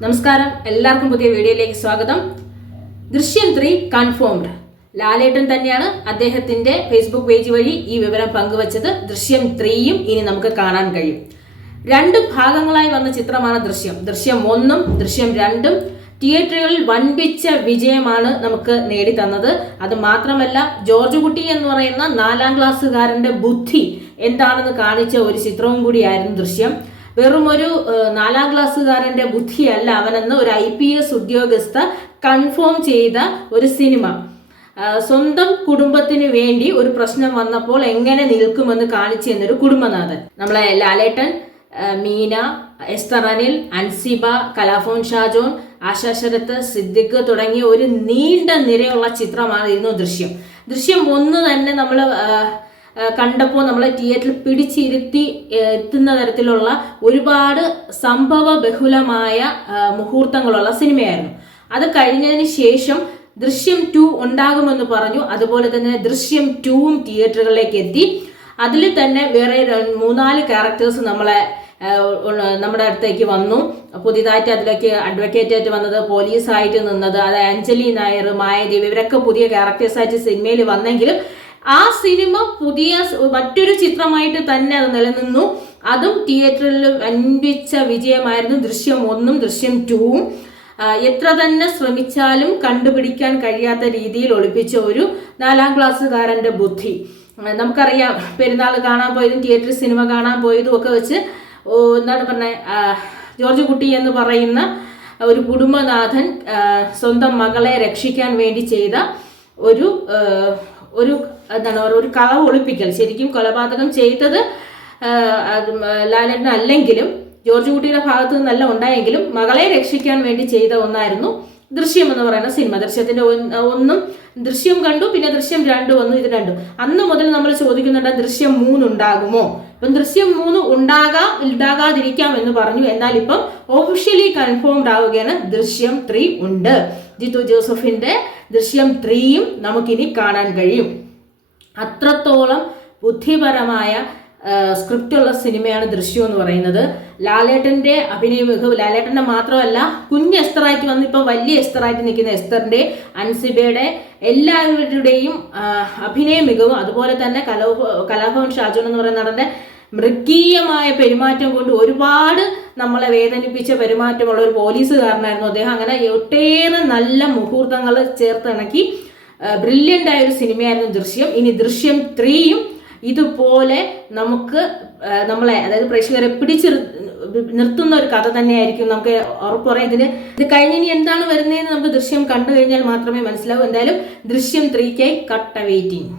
നമസ്കാരം, എല്ലാവർക്കും പുതിയ വീഡിയോയിലേക്ക് സ്വാഗതം. ദൃശ്യം 3 കൺഫേംഡ്. ലാലേട്ടൻ തന്നെയാണ് അദ്ദേഹത്തിന്റെ ഫേസ്ബുക്ക് പേജ് വഴി ഈ വിവരം പങ്കുവച്ചത്. ദൃശ്യം 3യും ഇനി നമുക്ക് കാണാൻ കഴിയും. രണ്ട് ഭാഗങ്ങളായി വന്ന ചിത്രമാണ് ദൃശ്യം. ദൃശ്യം 1ഉം ദൃശ്യം 2ഉം തിയേറ്ററുകളിൽ വൻപിച്ച വിജയമാണ് നമുക്ക് നേടിത്തന്നത്. അത് മാത്രമല്ല, ജോർജ് കുട്ടി എന്ന് പറയുന്ന 4ാം ക്ലാസ്സുകാരന്റെ ബുദ്ധി എന്താണെന്ന് കാണിച്ച ഒരു ചിത്രവും കൂടിയായിരുന്നു ദൃശ്യം. വെറും ഒരു 4ാം ക്ലാസ്സുകാരന്റെ ബുദ്ധിയല്ല അവനെന്ന് ഒരു IPS ഉദ്യോഗസ്ഥ കൺഫേം ചെയ്ത ഒരു സിനിമ. സ്വന്തം കുടുംബത്തിന് വേണ്ടി ഒരു പ്രശ്നം വന്നപ്പോൾ എങ്ങനെ നിൽക്കുമെന്ന് കാണിച്ചു തന്നൊരു കുടുംബനാഥൻ. നമ്മളെ ലാലേട്ടൻ, മീന, എസ്തർ അനിൽ, അൻസിബ, കലാഭവൻ ഷാജോൺ, ആശാ ശരത്ത്, സിദ്ദിഖ് തുടങ്ങിയ ഒരു നീണ്ട നിരയുള്ള ചിത്രമായിരുന്നു ദൃശ്യം. ദൃശ്യം 1 തന്നെ നമ്മൾ കണ്ടപ്പോൾ നമ്മളെ തിയേറ്ററിൽ പിടിച്ചിരുത്തി എത്തുന്ന തരത്തിലുള്ള ഒരുപാട് സംഭവ ബഹുലമായ മുഹൂർത്തങ്ങളുള്ള സിനിമയായിരുന്നു. അത് കഴിഞ്ഞതിന് ശേഷം ദൃശ്യം 2 ഉണ്ടാകുമെന്ന് പറഞ്ഞു. അതുപോലെ തന്നെ ദൃശ്യം 2ഉം തിയേറ്ററുകളിലേക്ക് എത്തി. അതിൽ തന്നെ വേറെ 3-4 ക്യാരക്ടേഴ്സ് നമ്മുടെ അടുത്തേക്ക് വന്നു. പുതിയതായിട്ട് അതിലേക്ക് അഡ്വക്കേറ്റായിട്ട് വന്നത്, പോലീസായിട്ട് നിന്നത്, അത് അഞ്ജലി നായർ, മായദേവി, ഇവരൊക്കെ പുതിയ ക്യാരക്ടേഴ്സായിട്ട് സിനിമയിൽ വന്നെങ്കിലും ആ സിനിമ പുതിയ മറ്റൊരു ചിത്രമായിട്ട് തന്നെ അത് നിലനിന്നു. അതും തിയേറ്ററിൽ വൻപിച്ച വിജയമായിരുന്നു. ദൃശ്യം 1ഉം ദൃശ്യം 2ഉം എത്ര തന്നെ ശ്രമിച്ചാലും കണ്ടുപിടിക്കാൻ കഴിയാത്ത രീതിയിൽ ഒളിപ്പിച്ച ഒരു 4ാം ക്ലാസ്സുകാരന്റെ ബുദ്ധി. നമുക്കറിയാം, പെരുന്നാൾ കാണാൻ പോയതും തിയേറ്ററിൽ സിനിമ കാണാൻ പോയതും ഒക്കെ വെച്ച് എന്താണ് പറഞ്ഞ ജോർജ് കുട്ടി എന്ന് പറയുന്ന ഒരു കുടുംബനാഥൻ സ്വന്തം മകളെ രക്ഷിക്കാൻ വേണ്ടി ചെയ്ത ഒരു കളവ് ഒളിപ്പിക്കൽ. ശരിക്കും കൊലപാതകം ചെയ്തത് ലാലേട്ടൻ അല്ലെങ്കിലും ജോർജ് കുട്ടിയുടെ ഭാഗത്ത് നിന്നല്ല ഉണ്ടായെങ്കിലും മകളെ രക്ഷിക്കാൻ വേണ്ടി ചെയ്ത ഒന്നായിരുന്നു ദൃശ്യം എന്ന് പറയുന്ന സിനിമ. ദൃശ്യത്തിന്റെ 1ഉം ദൃശ്യം കണ്ടു, പിന്നെ ദൃശ്യം 2 വന്നു. ഇത് രണ്ടും അന്ന് മുതൽ നമ്മൾ ചോദിക്കുന്നുണ്ട്, ദൃശ്യം 3 ഉണ്ടാകുമോ? ഇപ്പം ദൃശ്യം 3 ഉണ്ടാകാതിരിക്കാം എന്ന് പറഞ്ഞു. എന്നാൽ ഇപ്പം ഒഫീഷ്യലി കൺഫേംഡ് ആവുകയാണ്, ദൃശ്യം 3 ഉണ്ട്. ജിത്തു ജോസഫിന്റെ ദൃശ്യം 3യും നമുക്കിനി കാണാൻ കഴിയും. അത്രത്തോളം ബുദ്ധിപരമായ സ്ക്രിപ്റ്റുള്ള സിനിമയാണ് ദൃശ്യം എന്ന് പറയുന്നത്. ലാലേട്ടന്റെ അഭിനയ മികവ്, ലാലേട്ടന്റെ മാത്രമല്ല, കുഞ്ഞ് എസ്തറായിട്ട് വന്ന് ഇപ്പൊ വലിയ എസ്തറായിട്ട് നിൽക്കുന്ന എസ്തറിന്റെ, അൻസിബയുടെ, എല്ലാവരുടെയും അഭിനയ മികവും, അതുപോലെ തന്നെ കലാഭവൻ ഷാജോൺ എന്ന് പറയുന്ന നടന്റെ മൃഗീയമായ പെരുമാറ്റം കൊണ്ട് ഒരുപാട് നമ്മളെ വേദനിപ്പിച്ച പെരുമാറ്റമുള്ള ഒരു പോലീസുകാരനായിരുന്നു അദ്ദേഹം. അങ്ങനെ ഒട്ടേറെ നല്ല മുഹൂർത്തങ്ങൾ ചേർത്തിണക്കി ബ്രില്യൻ്റ് ആയ ഒരു സിനിമയായിരുന്നു ദൃശ്യം. ഇനി ദൃശ്യം 3യും ഇതുപോലെ നമുക്ക് നമ്മളെ, അതായത് പ്രേക്ഷകരെ പിടിച്ച് നിർത്തുന്ന ഒരു കഥ തന്നെയായിരിക്കും. നമുക്ക് ഉറപ്പ് പറയാം. ഇത് കഴിഞ്ഞ് ഇനി എന്താണ് വരുന്നതെന്ന് നമുക്ക് ദൃശ്യം കണ്ടു കഴിഞ്ഞാൽ മാത്രമേ മനസ്സിലാവൂ. എന്തായാലും ദൃശ്യം 3ക്കായി കട്ട വെയിറ്റിംഗ്.